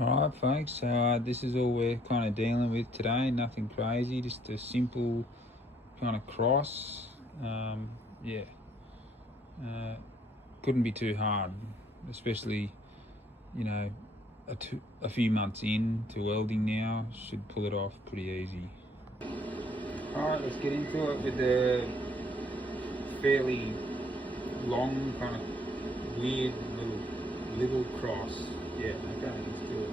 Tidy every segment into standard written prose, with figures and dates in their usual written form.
Alright folks, so this is all we're kind of dealing with today. Nothing crazy, just a simple kind of cross. Yeah, couldn't be too hard, especially, you know, a few months in to welding now. Should pull it off pretty easy. Alright, let's get into it with the fairly long, kind of weird little cross. Yeah, okay, let's do it.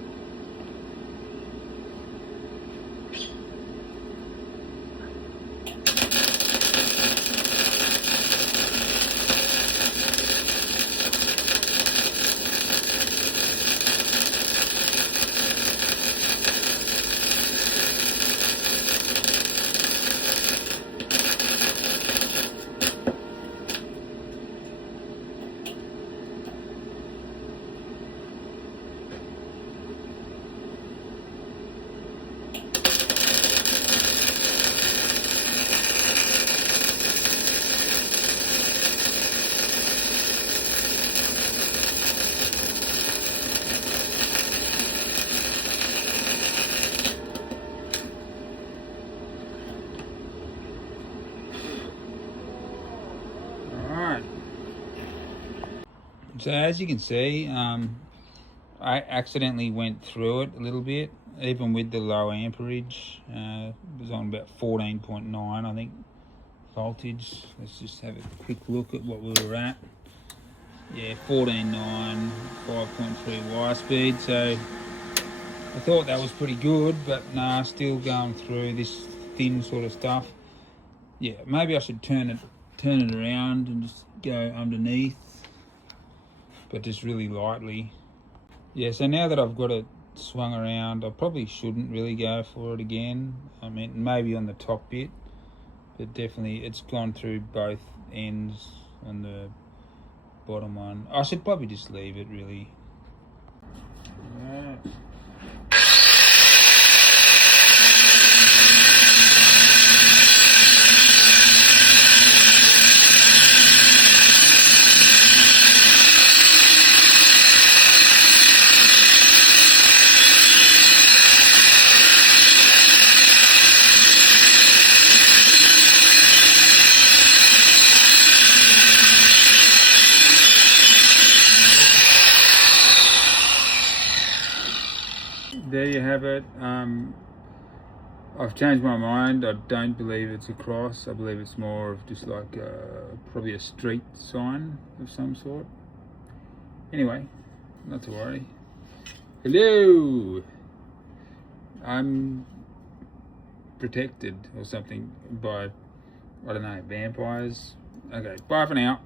So as you can see, I accidentally went through it a little bit, even with the low amperage. It was on about 14.9, I think, voltage. Let's just have a quick look at what we were at. Yeah, 14.9, 5.3 wire speed. So I thought that was pretty good, but nah, still going through this thin sort of stuff. Yeah, maybe I should turn it around and just go underneath, but just really lightly. Yeah, so now that I've got it swung around, I probably shouldn't really go for it again. I mean, maybe on the top bit, but definitely it's gone through both ends on the bottom one. I should probably just leave it, really. Yeah. There you have it. I've changed my mind. I don't believe it's a cross. I believe it's more of just like probably a street sign of some sort. Anyway, not to worry. Hello! I'm protected or something by, I don't know, vampires. Okay, bye for now.